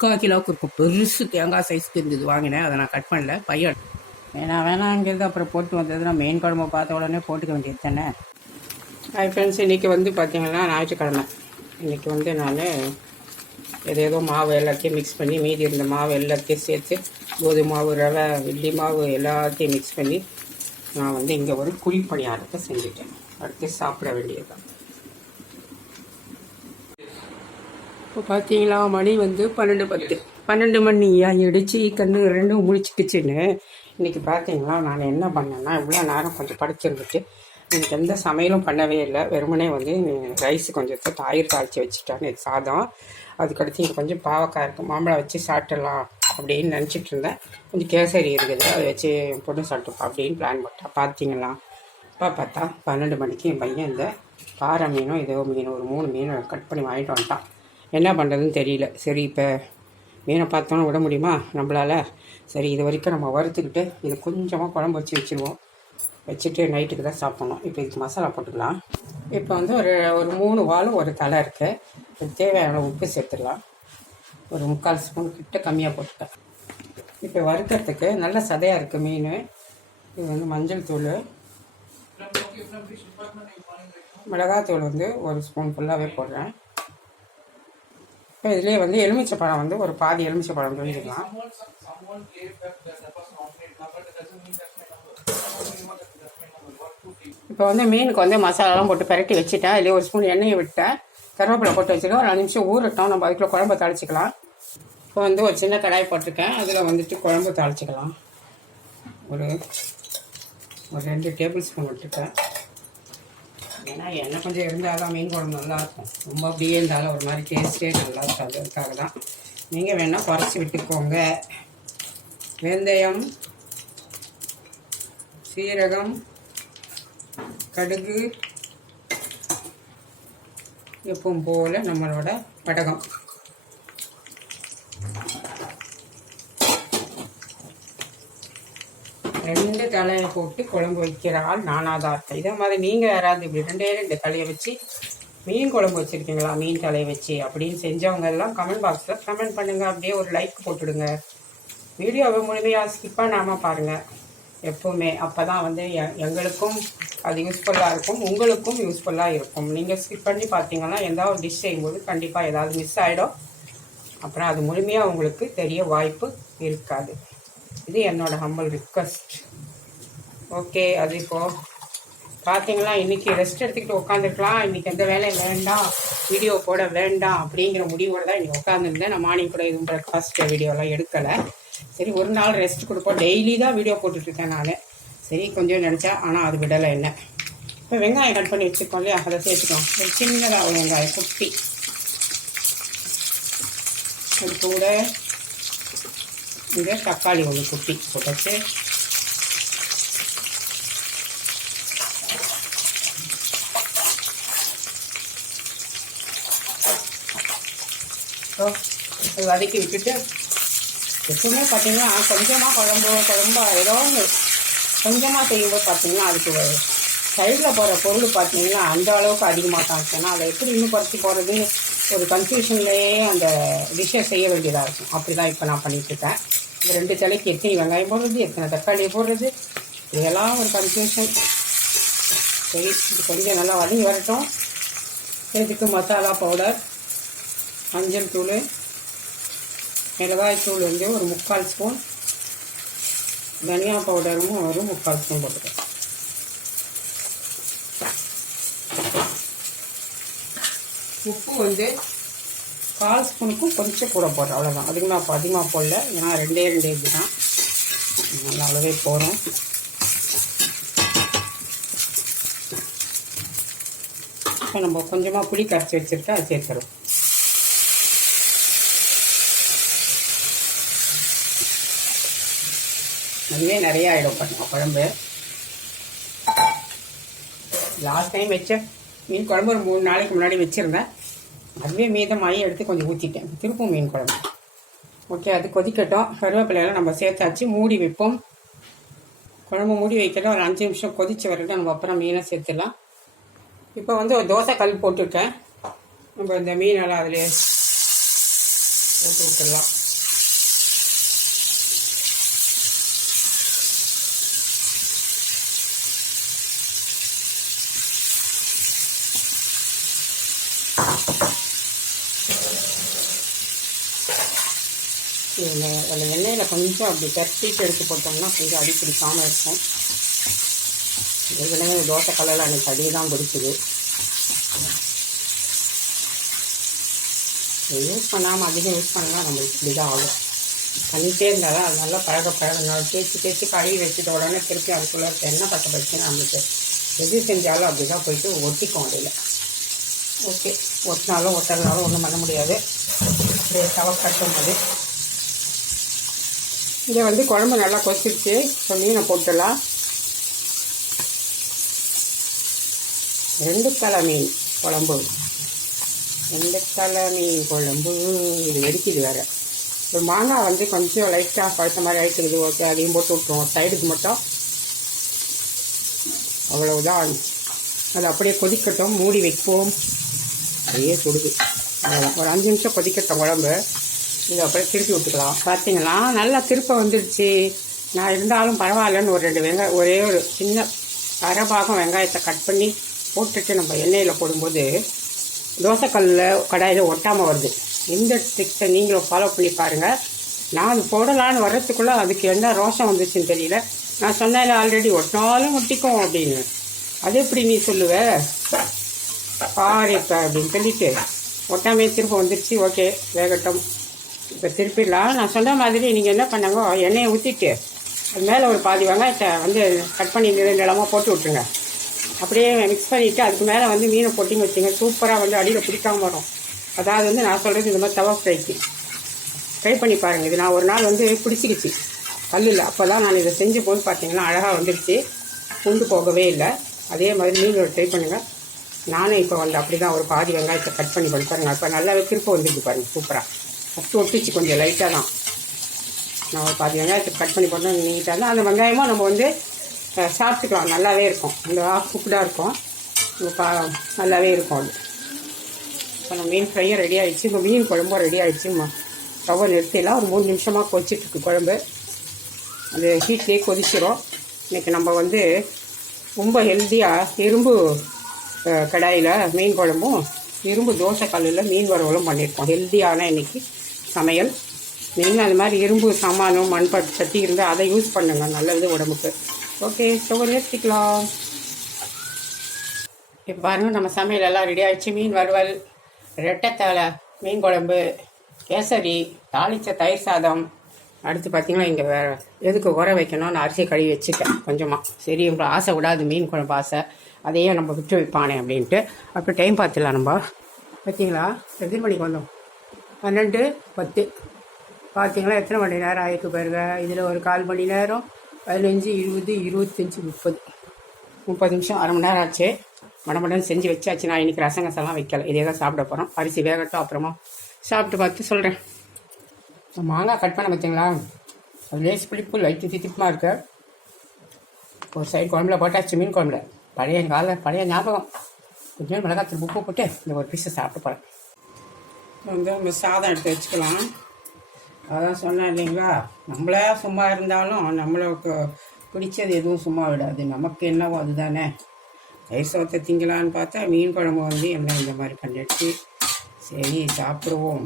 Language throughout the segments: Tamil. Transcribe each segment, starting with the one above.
முக்கால் கிலோவுக்கு இருக்கும். பெருசு தேங்காய் சைஸ்க்கு இருந்தது வாங்கினேன். அதை நான் கட் பண்ணல. பையன். வேணாம் வேணாங்கிறது அப்புறம் போட்டு வந்ததுன்னா மெயின் குழம்பு பார்த்த உடனே போட்டுக்க வேண்டியது தானே? ஹாய் ஃப்ரெண்ட்ஸ் இன்றைக்கி வந்து பார்த்தீங்கன்னா ஞாயிற்றுக்கிழமை. இன்றைக்கி வந்து நான் ஏதேதோ மாவு எல்லாத்தையும் மிக்ஸ் பண்ணி மீதி இருந்த மாவு எல்லாத்தையும் சேர்த்து கோதுமை மாவு ரவை வெள்ளி மாவு எல்லாத்தையும் மிக்ஸ் பண்ணி நான் வந்து இங்கே ஒரு குழி பணியாரத்தை செஞ்சுட்டேன். அடுத்து சாப்பிட வேண்டியதுதான். இப்போ பார்த்தீங்களா மணி வந்து பன்னெண்டு பத்து. பன்னெண்டு மணி ஆயிடுச்சு கண்ணு ரெண்டும் முழிச்சுக்கிச்சுன்னு. இன்றைக்கி பார்த்தீங்களா நான் என்ன பண்ணேன்னா இவ்வளோ நேரம் கொஞ்சம் படிச்சிருந்துட்டு எனக்கு எந்த சமையலும் பண்ணவே இல்லை. வெறுமனே வந்து ரைஸ் கொஞ்சம் தயிர் தாளித்து வச்சுட்டேன். சாதம். அதுக்கடுத்து இங்கே கொஞ்சம் பாவக்காய் இருக்குது மாம்பழம் வச்சு சாப்பிட்டுடலாம் அப்படின்னு நினச்சிட்டு இருந்தேன். கொஞ்சம் கேசரி இருக்குது. அதை வச்சு பொண்ணு சாப்பிட்டுப்பா அப்படின்னு பிளான் பண்ணிட்டா பார்த்தீங்களா அப்பா பார்த்தா பன்னெண்டு மணிக்கு என் பையன் இந்த பாறை மீனும் ஏதோ மீன் ஒரு மூணு மீன் கட் பண்ணி வாங்கிட்டு வந்துட்டான். என்ன பண்ணுறதுன்னு தெரியல. சரி இப்போ மீனை பார்த்தோன்னு விட முடியுமா? நம்மளால். சரி இது வரைக்கும் நம்ம வறுத்துக்கிட்டு இது கொஞ்சமாக குழம்பு வச்சு வச்சுருவோம். வச்சுட்டு நைட்டுக்கு தான் சாப்பிட்ணும். இப்போ இதுக்கு மசாலா போட்டுக்கலாம். இப்போ வந்து ஒரு ஒரு மூணு வாலும் ஒரு தலை இருக்குது இதுக்கு தேவையான உப்பு சேர்த்துடலாம். ஒரு முக்கால் ஸ்பூன் கிட்ட கம்மியாக போட்டுட்டேன் இப்போ வறுக்கிறதுக்கு நல்ல சதையாக இருக்குது மீன். இது வந்து மஞ்சள் தூள். மிளகாத்தூள் வந்து ஒரு ஸ்பூன் ஃபுல்லாகவே போடுறேன். இப்போ இதுலேயே வந்து எலுமிச்சை பழம் வந்து ஒரு பாதி எலுமிச்சை பழம் புரிஞ்சுக்கலாம் இப்போ வந்து மீனுக்கு வந்து மசாலாலாம் போட்டு பரட்டி வச்சுட்டேன். இல்லையே ஒரு ஸ்பூன் எண்ணெயை விட்டேன். கருவேப்பிலை போட்டு வச்சுருக்கேன் ஒரு அஞ்சு நிமிஷம் ஊறட்டும். நம்ம அதுக்குள்ள குழம்பு தாளிச்சிக்கலாம். இப்போ வந்து ஒரு சின்ன கடாய் போட்டிருக்கேன். அதில் வந்துட்டு குழம்பு தாளிச்சிக்கலாம். ஒரு ஒரு ரெண்டு டேபிள் ஸ்பூன் விட்டுருக்கேன் ஏன்னா எண்ணெய் கொஞ்சம் இருந்தால் தான் மீன் குழம்பு நல்லாயிருக்கும். ரொம்ப அப்படியே இருந்தாலும் ஒரு மாதிரி டேஸ்ட்டே நல்லா இருக்காது அதுக்காக தான். நீங்கள் வேணால் குறைச்சி விட்டுக்கோங்க. வெந்தயம் சீரகம் கடுகு எப்பவும் போல் நம்மளோட படகம் ரெண்டு தலையை போட்டு குழம்பு வைக்கிற ஆள் நானாதான் இருக்கேன் இதே மாதிரி நீங்கள் யாராவது இப்படி ரெண்டே ரெண்டு தலையை வச்சு மீன் குழம்பு வச்சுருக்கீங்களா? மீன் தலையை வச்சு அப்படின்னு செஞ்சவங்க எல்லாம் கமெண்ட் பாக்ஸில் கமெண்ட் பண்ணுங்கள் அப்படியே ஒரு லைக் போட்டுடுங்க. வீடியோவை முழுமையாக ஸ்கிப் பண்ணாமல் பாருங்கள் எப்போவுமே அப்போ தான் வந்து எ- எங்களுக்கும் அது யூஸ்ஃபுல்லாக இருக்கும். உங்களுக்கும் யூஸ்ஃபுல்லாக இருக்கும். நீங்கள் ஸ்கிப் பண்ணி பார்த்தீங்கன்னா எதாவது ஒரு டிஷ் செய்யும்போது கண்டிப்பாக ஏதாவது மிஸ் ஆகிடும் அப்புறம் அது முழுமையாக உங்களுக்கு தெரிய வாய்ப்பு இருக்காது. இது என்னோட ஹம்பல் ரிக்வஸ்ட் ஓகே அது இப்போ பார்த்தீங்களா இன்னைக்கு ரெஸ்ட் எடுத்துக்கிட்டு உட்காந்துருக்கலாம் இன்னைக்கு எந்த வேலையும் வேண்டாம். வீடியோ போட வேண்டாம் அப்படிங்கிற முடிவோட தான் இன்னைக்கு உட்காந்துருந்தேன் நான் மார்னிங் கூட எதுவும் பிரேக்ஃபாஸ்ட் வீடியோலாம் எடுக்கலை. சரி ஒரு நாள் ரெஸ்ட் கொடுப்போம். டெய்லி தான் வீடியோ போட்டுட்ருக்கேன் நான். சரி கொஞ்சம் நினச்சா ஆனால் அது விடலை என்ன. இப்போ வெங்காயம் கட் பண்ணி வச்சுருக்கோம் இல்லையா? அதை சேர்த்துக்கலாம். ஒரு சின்னதாக ஒரு வெங்காயம் குட்டி. அது கூட இங்கே தக்காளி ஒன்று குட்டி போட்டாச்சு வதக்கி விட்டுட்டு. எப்பவுமே பார்த்தீங்கன்னா கொஞ்சமாக குழம்பு குழம்பு ஏதோ கொஞ்சமாக செய்யும்போது பார்த்தீங்கன்னா அதுக்கு சைடில் போகிற பொருள் பார்த்தீங்கன்னா அந்த அளவுக்கு அதிகமாக தான் இருக்கும் ஏன்னா அதை எப்படி இன்னும் குறைச்சி போகிறதுன்னு ஒரு கன்ஃபியூஷன்லேயே அந்த டிஷ்ஷை செய்ய வேண்டியதாக இருக்கும். அப்படி தான் இப்போ நான் பண்ணிகிட்ருக்கேன் இருக்கேன் இந்த ரெண்டு தலைக்கு எத்தனை வெங்காயம் போடுறது எத்தனை தக்காளி போடுறது இதெல்லாம் ஒரு கன்ஃபியூஷன் சரி இது கொஞ்சம் நல்லா வதங்கி வரட்டும். இதுக்கு மசாலா பவுடர் மஞ்சள் தூள் மிளகாய் தூள் வந்து ஒரு முக்கால் ஸ்பூன் தனியா பவுடரும் ஒரு முக்கால் ஸ்பூன் போட்டுக்கேன் உப்பு வந்து கால் ஸ்பூனுக்கும் கொஞ்சம் கூட போடுறேன் அவ்வளோதான் அதுக்கு நான் இப்போ அதிகமாக போடல. ஏன்னா ரெண்டே ரெண்டே இது தான். நல்லா அளவே போகிறோம் இப்போ நம்ம கொஞ்சமாக புளி கரைச்சி வச்சுருக்கா அது சேர்த்துறோம். அதுவே நிறைய ஆகிடும் பண்ணுங்க குழம்பு. லாஸ்ட் டைம் வச்ச மீன் குழம்பு ஒரு மூணு நாளைக்கு முன்னாடி வச்சுருந்தேன். அதுவே மீதமாகி எடுத்து கொஞ்சம் ஊற்றிட்டேன் திருப்பும் மீன் குழம்பு. ஓகே அது கொதிக்கட்டும். கருவேப்பிலையெல்லாம் நம்ம சேர்த்தாச்சு. மூடி வைப்போம். குழம்பு மூடி வைக்கல ஒரு அஞ்சு நிமிஷம் கொதிச்சு வரட்டும். நம்ம அப்புறம் மீனை சேர்த்துடலாம். இப்போ வந்து ஒரு தோசை கல் போட்டுருக்கேன். நம்ம இந்த மீனெல்லாம் அதில் போட்டு விட்டுடலாம் இதில் அதில் எண்ணெயில் கொஞ்சம் அப்படி தட்டிட்டு எடுத்து போட்டோம்னா கொஞ்சம் அடி பிடிக்காமல் இருக்கும். ஏற்கனவே தோசை கலரில் எனக்கு அடி தான் பிடிக்குது. யூஸ் பண்ணாமல் அதிகம் யூஸ் பண்ணால் நம்மளுக்கு இப்படி தான் ஆகும். பண்ணிகிட்டே இருந்தாலும் அது நல்லா பழக பழக தேய்ச்சி தேய்ச்சி கழுவி வச்சுட்ட உடனே திருப்பி அதுக்குள்ளே எண்ணெய் பற்ற பற்றி நம்மளுக்கு எது செஞ்சாலும் அப்படி தான் போயிட்டு ஒட்டிக்கும் அதில் ஓகே. ஒட்டினாலும் ஒட்டறனாலும் ஒன்றும் பண்ண முடியாது. அப்படியே தவ போது இதை வந்து குழம்பு நல்லா கொதிச்சிருச்சு. இப்போ மீனை போட்டுடலாம். ரெண்டு தலை மீன் குழம்பு. ரெண்டு தலை மீன் குழம்பு. இது வெடிக்குது வேறு. ஒரு மாங்காய் வந்து கொஞ்சம் லைட்டாக பழுத்த மாதிரி ஆகிட்டுருக்குது ஓகே அதையும் போட்டு விட்ருவோம் சைடுக்கு மட்டும். அவ்வளவுதான். அது அப்படியே கொதிக்கட்டும். மூடி வைப்போம். அப்படியே சுடுது. அவ்வளோதான் ஒரு அஞ்சு நிமிஷம் கொதிக்கட்டும் குழம்பு. இதை அப்படியே திருப்பி விட்டுக்கலாம். பார்த்தீங்களா நல்லா திருப்ப வந்துடுச்சு நான் இருந்தாலும் பரவாயில்லன்னு ஒரு ரெண்டு வெங்காயம் ஒரே ஒரு சின்ன அரை பாகம் வெங்காயத்தை கட் பண்ணி போட்டுட்டு நம்ம எண்ணெயில் போடும்போது தோசைக்கல்லில் கடாயில் ஒட்டாமல் வருது. இந்த டிப்ஸை நீங்களும் ஃபாலோ பண்ணி பாருங்கள் நான் அது போடலான்னு வர்றதுக்குள்ளே அதுக்கு என்ன ரோஷம் வந்துச்சுன்னு தெரியல. நான் சொன்னேன் ஆல்ரெடி ஒட்டினாலும் ஒட்டிக்கும் அப்படின்னு. அது எப்படி நீ சொல்லுவ? பாரு இப்போ அப்படின்னு சொல்லிட்டு. ஒட்டாமே திரும்ப வந்துருச்சு. ஓகே வேகட்டும். இப்போ திருப்பிடலாம். நான் சொன்ன மாதிரி நீங்கள் என்ன பண்ணாங்க? எண்ணெயை ஊற்றிட்டு அது மேலே ஒரு பாதி வெங்காயத்தை வந்து கட் பண்ணி நில நிலமாக போட்டு விட்டுருங்க. அப்படியே மிக்ஸ் பண்ணிவிட்டு அதுக்கு மேலே வந்து மீனை போட்டிங்க வச்சுங்க சூப்பராக வந்து அடியில் பிடிக்காம வரும். அதாவது வந்து நான் சொல்கிறது இந்த மாதிரி தவா ஃப்ரைக்கு ட்ரை பண்ணி பாருங்கள் இது நான் ஒரு நாள் வந்து பிடிச்சிக்கிச்சு. கல்லில் அப்போ தான் நான் இதை செஞ்சு போது பார்த்தீங்கன்னா அழகாக வந்துடுச்சு குண்டு போகவே இல்லை. அதே மாதிரி நீங்களும் ட்ரை பண்ணுங்கள் நானும் இப்போ வந்து அப்படி தான் ஒரு பாதி வெங்காயத்தை கட் பண்ணி பண்ணி பாருங்கள் இப்போ நல்லாவே திருப்ப வந்துருக்கு பாருங்கள் சூப்பராக ஃபஸ்ட்டு ஒட்டிச்சு கொஞ்சம் லைட்டாக தான். நான் ஒரு பாதி வெங்காயத்தை கட் பண்ணி போட்டோம் நீட்டாக தான். அந்த வெங்காயமும் நம்ம வந்து சாப்பிட்டுக்கலாம். நல்லாவே இருக்கும். அந்த ஆஃப் இருக்கும். பா நல்லாவே இருக்கும் அது. இப்போ நம்ம மீன் ஃப்ரையும் ரெடி ஆகிடுச்சு இப்போ மீன் குழம்பும் ரெடி ஆயிடுச்சு ஸ்டவ்வை நிறுத்திடலாம். ஒரு மூணு நிமிஷமாக கொதிச்சிட்ருக்கு குழம்பு. அது ஹீட்லேயே கொதிச்சிரும். இன்றைக்கி நம்ம வந்து ரொம்ப ஹெல்த்தியாக இரும்பு கடாயில் மீன் குழம்பும் இரும்பு தோசை கல்லில் மீன் வரவலும் பண்ணியிருக்கோம். ஹெல்த்தியான இன்றைக்கி சமையல். நீங்கள் அது மாதிரி இரும்பு சாமானும் மண்பாட்டு சட்டி இருந்தால் அதை யூஸ் பண்ணுங்க. நல்லது உடம்புக்கு. ஓகே ஸ்டவ் நிறுத்திக்கலாம் இப்போ பாருங்கள் நம்ம சமையல் எல்லாம் ரெடி ஆகிடுச்சு மீன் வறுவல் ரெட்டைத்தலை மீன் குழம்பு கேசரி தாளிச்ச தயிர் சாதம். அடுத்து பார்த்தீங்கன்னா இங்கே வேறு எதுக்கு உர வைக்கணும்னு அரிசி கழுவி வச்சுட்டேன் கொஞ்சமாக சரி உங்களை ஆசை விடாது மீன் குழம்பு ஆசை. அதையே நம்ம விட்டு வைப்பானே அப்படின்ட்டு. அப்புறம் டைம் பார்த்துலாம் நம்ம. பார்த்தீங்களா எத்தனை மணிக்கு வந்தோம்? பன்னெண்டு பத்து. பார்த்தீங்களா எத்தனை மணி நேரம் ஆயிருக்கு பாருங்க. இதில் ஒரு கால் மணி நேரம். பதினஞ்சு இருபது இருபத்தஞ்சி முப்பது. முப்பது நிமிஷம் அரை மணி நேரம் ஆச்சு. மடமடன்னு செஞ்சு வச்சாச்சு. நான் இன்னைக்கு ரசங்கசெல்லாம் வைக்கல. இதே தான் சாப்பிட போகிறோம் அரிசி வேகட்டும் அப்புறமா சாப்பிட்டு பார்த்து சொல்கிறேன் மாங்காய் கட் பண்ண பார்த்தீங்களா? அது லேஸ் புளிப்பு லைட்டு தித்திப்புமா இருக்கு. ஒரு சைடு குழம்புல போட்டாச்சு மீன் குழம்புல. பழைய கால பழைய ஞாபகம். கொஞ்சம் மிளகாத்தூள் உப்பு போட்டு இந்த ஒரு பீஸை சாப்பிட்டு போகிறேன் வந்து நம்ம சாதம் எடுத்து வச்சுக்கலாம். அதான் சொன்னேன் இல்லைங்களா? நம்மளே சும்மா இருந்தாலும் நம்மளுக்கு பிடிச்சது எதுவும் சும்மா விடாது. நமக்கு என்னவோ அதுதானே. தயிர் சோத்தை திங்கலான்னு பார்த்தா மீன் குழம்பு வந்து என்ன இந்த மாதிரி பண்ணிடுச்சு சரி சாப்பிடுவோம்.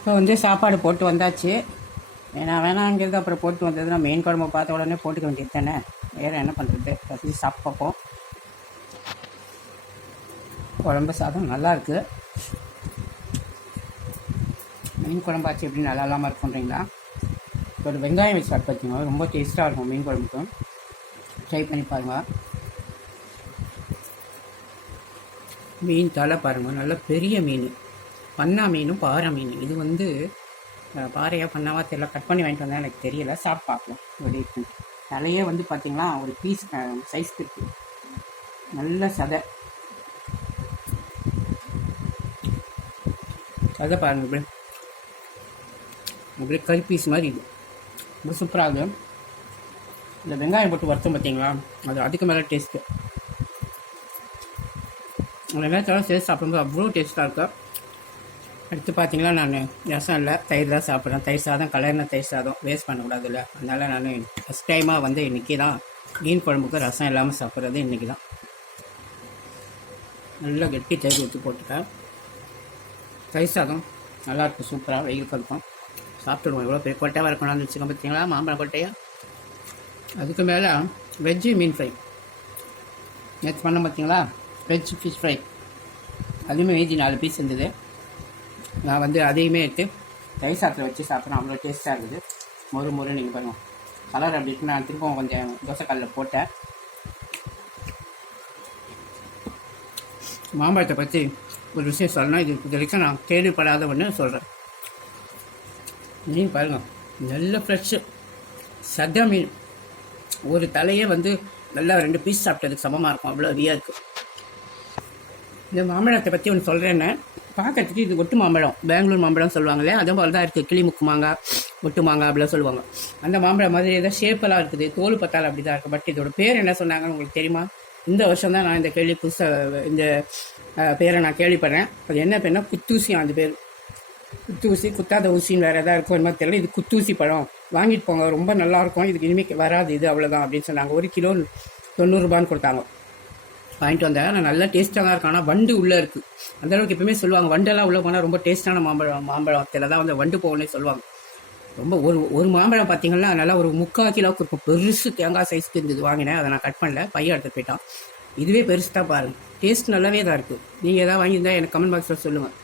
இப்போ வந்து சாப்பாடு போட்டு வந்தாச்சு. வேணா வேணாங்கிறது அப்புறம் போட்டு வந்ததுன்னா மீன் குழம்பு பார்த்த உடனே போட்டுக்க வேண்டியது தானே. வேறு என்ன பண்ணுறது பசி சாப்பிட்போம் குழம்பு சாதம் நல்லாயிருக்கு மீன் குழம்பாச்சு எப்படி? நல்லா இல்லாமல் இருக்குன்றீங்களா ஒரு வெங்காயம் வச்சு சாப்பிட்டு பார்த்தீங்களா ரொம்ப டேஸ்ட்டாக இருக்கும் மீன் குழம்புக்கு ட்ரை பண்ணி பாருங்கள் மீன் தலை பாருங்கள் நல்ல பெரிய மீன். பண்ணா மீனும் பாறை மீன் இது வந்து பாறையாக பாறையா பண்ணாவா தெரியல. கட் பண்ணி வாங்கிட்டு வந்தா எனக்கு தெரியல. சாப்பிட்டு பார்க்கலாம். எப்படி இருக்கு தலையே வந்து பார்த்தீங்களா ஒரு பீஸ் சைஸ்க்கு இருக்கு. நல்ல சதை. சதை பாருங்க இப்படி. அப்படியே கறி பீஸ் மாதிரி இது. ரொம்ப சூப்பராக இருக்குது இந்த வெங்காயம் போட்டு வருத்தம் பார்த்தீங்களா அது அதுக்கு மேலே டேஸ்ட்டு அந்த வெங்காயத்தோட சேர்த்து சாப்பிடும்போது அவ்வளோ டேஸ்ட்டாக இருக்குது அடுத்து பார்த்தீங்களா நான் ரசம் இல்லை தயிர் தான் சாப்பிட்றேன். தயிர் சாதம் கலர்ன தயிர் சாதம் வேஸ்ட் பண்ணக்கூடாது இல்லை அதனால் நான் ஃபஸ்ட் டைமாக வந்து இன்றைக்கி தான் மீன் குழம்புக்கு ரசம் இல்லாமல் சாப்பிட்றது இன்றைக்கி தான். நல்லா கெட்டி தயிர் ஊற்றி போட்டுட்டேன். தயிர் சாதம் நல்லாயிருக்கும் சூப்பராக வெயில் இருக்கும். சாப்பிட்டுடுவோம். எவ்வளோ பெரிய கொட்டையாக இருக்கணும்னு வச்சுக்கோங்க பார்த்தீங்களா மாம்பழம் கொட்டையா? அதுக்கு மேலே வெஜ்ஜு மீன் ஃப்ரை நேற்று பண்ண பார்த்தீங்களா வெஜ் ஃபிஷ் ஃப்ரை அதுவுமே மீதி நாலு பீஸ் இருந்தது. நான் வந்து அதையுமே எடுத்து தயிர் சாத்தில் வச்சு சாப்பிட்றேன். அவ்வளோ டேஸ்ட்டாக இருக்குது. மொறு மொறு நீங்கள் பாருங்கள் கலர் அப்படி இருக்கு நான் திரும்பவும் கொஞ்சம் தோசைக்கல்லில் போட்டேன். மாம்பழத்தை பற்றி ஒரு விஷயம் சொல்லணும். இது இது வரைக்கும் நான் கேள்விப்படாத ஒன்று சொல்கிறேன் நீங்கள் பாருங்கள் நல்ல ஃப்ரெஷ்ஷு சத மீன். ஒரு தலையே வந்து நல்லா ரெண்டு பீஸ் சாப்பிட்டதுக்கு சமமாக இருக்கும். அவ்வளோ ரியா இருக்குது இந்த மாம்பழத்தை பற்றி ஒன்று சொல்கிறேன்னு பார்க்கறதுக்கு இது ஒட்டு மாம்பழம். பெங்களூர் மாம்பழம் சொல்லுவாங்களே அதே போல தான் இருக்குது கிளிமுக்கு மாங்காய் ஒட்டு மாங்காய் அப்படிலாம் சொல்லுவாங்க. அந்த மாம்பழம் மாதிரி ஏதோ ஷேப்பெல்லாம் இருக்குது. தோல் பத்தால் அப்படி தான் இருக்குது பட் இதோட பேர் என்ன சொன்னாங்கன்னு உங்களுக்கு தெரியுமா? இந்த வருஷம் தான் நான் இந்த கேள்வி புதுசாக இந்த பேரை நான் கேள்விப்படுறேன். அது என்ன பேர்னா குத்தூசி அந்த பேர். குத்தூசி குத்தாத ஊசின்னு வேறு எதாவது இருக்கும் மாதிரி தெரியல. இது குத்தூசி பழம். வாங்கிட்டு போங்க. ரொம்ப நல்லாயிருக்கும் இதுக்கு இனிமேல் வராது இது அவ்வளோதான் அப்படின்னு சொன்னாங்க. ஒரு கிலோ தொண்ணூறுரூபான்னு கொடுத்தாங்க. வாங்கிட்டு வந்தேன். ஆனால் நல்லா டேஸ்ட்டாக தான் இருக்கும். ஆனால் வண்டு உள்ளே இருக்குது அந்த அளவுக்கு எப்பவுமே சொல்லுவாங்க வண்டெல்லாம் உள்ளே போனால் ரொம்ப டேஸ்ட்டான மாம்பழம் மாம்பழத்தில் தான் வந்து வண்டு போகணும்னு சொல்லுவாங்க. ரொம்ப ஒரு ஒரு மாம்பழம் பார்த்தீங்கன்னா நல்லா ஒரு முக்கால் கிலோவுக்கு இருக்கும் பெருசு தேங்காய் சைஸ்க்கு இருந்தது. வாங்கினேன். அதை நான் கட் பண்ணல. பையன் எடுத்து போயிட்டான். இதுவே பெருசு தான் பாருங்கள் டேஸ்ட் நல்லாவே தான் இருக்குது நீங்கள் எதாவது வாங்கியிருந்தா எனக்கு கமெண்ட் பாக்ஸில் சொல்லுங்கள்